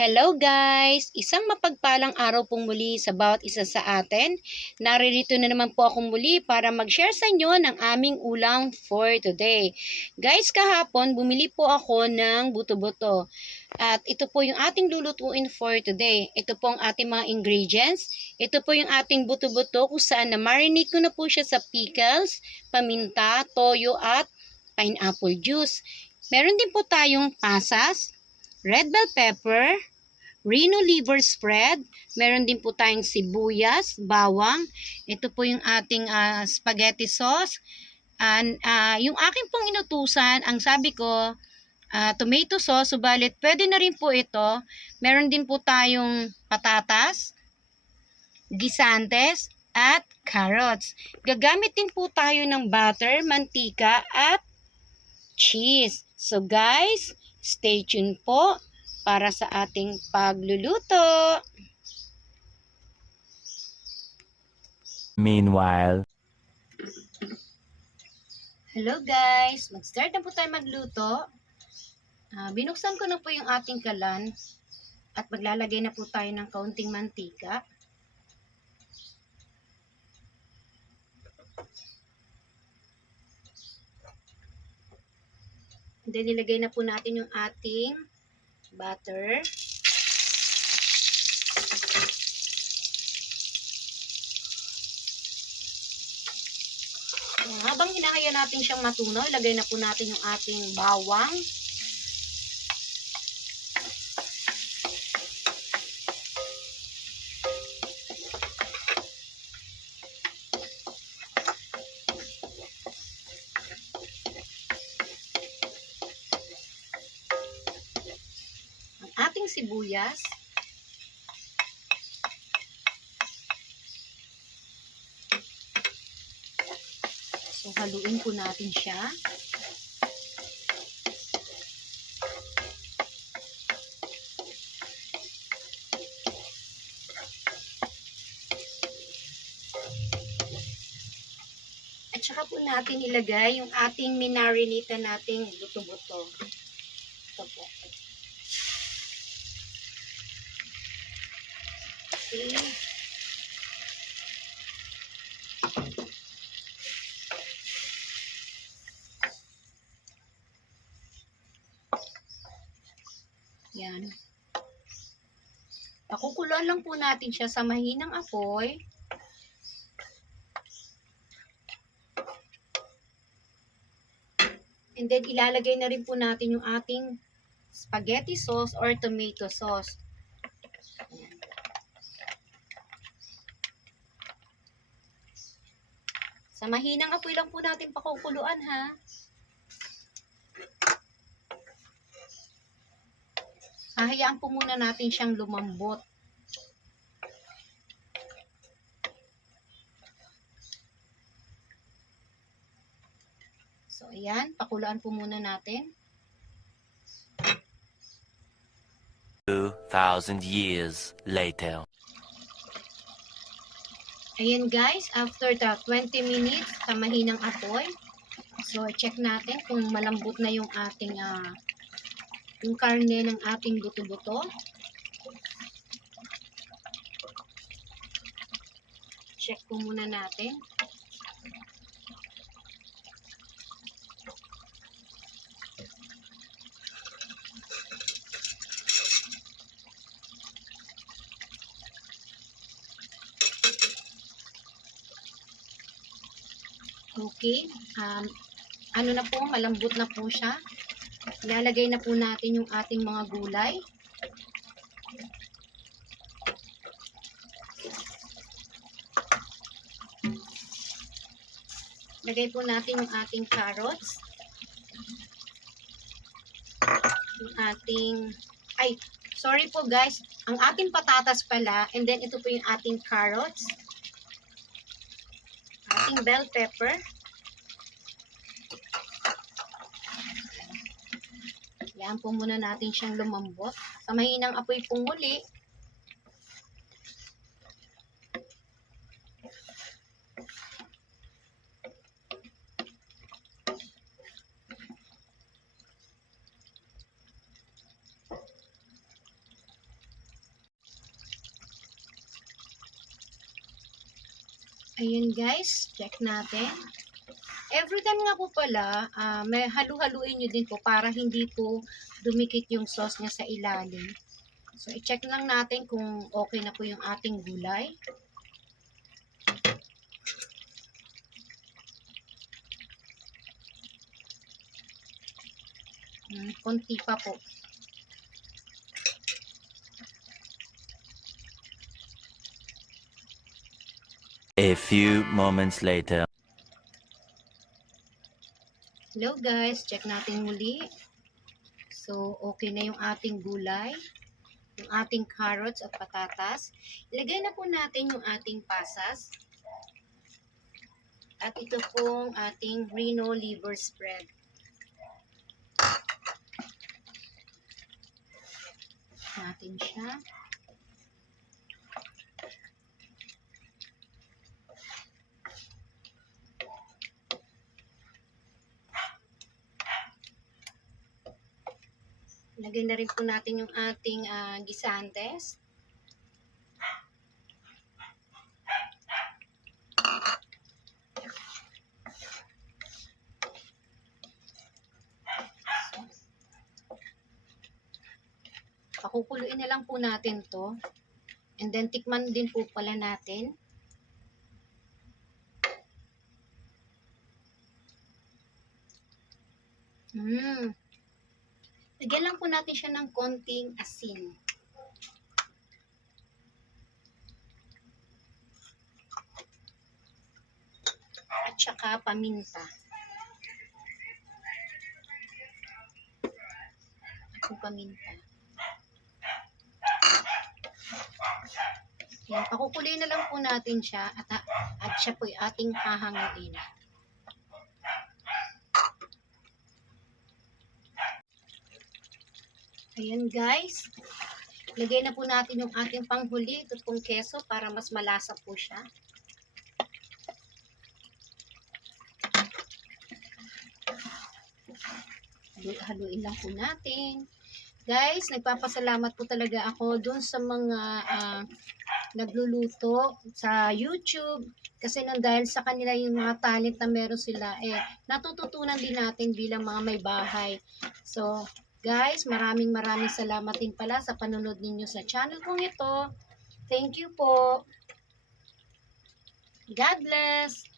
Hello guys! Isang mapagpalang araw pong muli sa bawat isa sa atin. Naririto na naman po akong muli para mag-share sa inyo ng aming ulam for today. Guys, kahapon bumili po ako ng buto-buto. At ito po yung ating lulutuin for today. Ito po ang ating mga ingredients. Ito po yung ating buto-buto kung saan na-marinate ko na po siya sa pickles, paminta, toyo at pineapple juice. Meron din po tayong pasas, red bell pepper, Reno liver spread, meron din po tayong sibuyas, bawang. Ito po yung ating spaghetti sauce. And yung aking pong inutusan, ang sabi ko, tomato sauce, subalit pwede na rin po ito. Meron din po tayong patatas, gisantes, at carrots. Gagamit din po tayo ng butter, mantika, at cheese. So guys, stay tuned po para sa ating pagluluto. Meanwhile, Hello guys, mag-start na po tayo magluto. Binuksan ko na po yung ating kalan at maglalagay na po tayo ng kaunting mantika. Then nilagay na po natin yung ating butter. Habang hinahaya natin siyang matunaw, ilagay na po natin yung ating bawang. Ang ating sibuyas. So, haluin po natin siya. At saka po natin ilagay yung ating minarinita nating buto-buto. Ito po. Okay. Yan. Pakukuluan lang po natin siya sa mahinang apoy. And then, ilalagay na rin po natin yung ating spaghetti sauce or tomato sauce. Ayan. Sa mahinang apoy lang po natin pakukuluan ha. Hahayaan po muna natin siyang lumambot. So, ayan. Pakuluan po muna natin. 2,000 years later. Ayan guys, after the 20 minutes sa mahinang apoy, so check natin kung malambot na yung ating yung karne ng ating buto-buto. Check po muna natin. Okay, ano na po, malambot na po siya. Ilalagay na po natin yung ating mga gulay. Lagay po natin yung ating carrots. Yung ating, sorry po guys, ang ating patatas pala, and then ito po yung ating carrots. Ating bell pepper. Yan po muna natin siyang lumambot. Sa mahinang apoy po muli. Ayan guys, check natin. Every time nga po pala, may halu-haluin nyo din po para hindi po dumikit yung sauce niya sa ilalim. So, i-check lang natin kung okay na po yung ating gulay. Konti pa po. A few moments later. Hello guys, check natin muli. So, okay na yung ating gulay, yung ating carrots at patatas. Ilagay na po natin yung ating pasas. At ito pong ating Reno liver spread. Natin siya. Lagay na rin po natin yung ating gisantes. Pakukuluin na lang po natin to. And then tikman din po pala natin. Lagyan lang po natin siya ng konting asin. At saka paminta. At paminta. Yan, pakukuloy na lang po natin siya at siya po ay ating hahanguin. Ayan guys. Lagay na po natin yung ating panghuli, ito pong keso para mas malasa po siya. Haluin lang po natin. Guys, nagpapasalamat po talaga ako dun sa mga nagluluto sa YouTube. Kasi nang dahil sa kanila yung mga talent na meron sila, natututunan din natin bilang mga may bahay. So, guys, maraming salamat din pala sa panunod ninyo sa channel kong ito. Thank you po. God bless.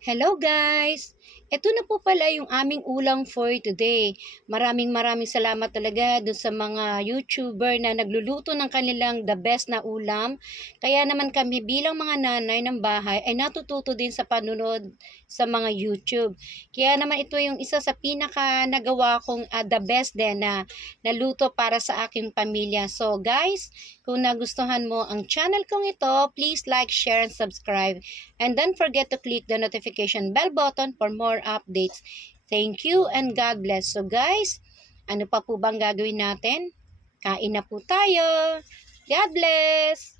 Hello guys! Ito na po pala yung aming ulam for today. Maraming salamat talaga dun sa mga YouTuber na nagluluto ng kanilang the best na ulam. Kaya naman kami bilang mga nanay ng bahay ay natututo din sa panunod sa mga YouTube. Kaya naman ito yung isa sa pinaka nagawa kong the best din na naluto para sa aking pamilya. So guys, kung nagustuhan mo ang channel kong ito, please like, share, and subscribe. And don't forget to click the notification bell button for more updates. Thank you and God bless. So guys, ano pa po bang gagawin natin? Kain na po tayo. God bless!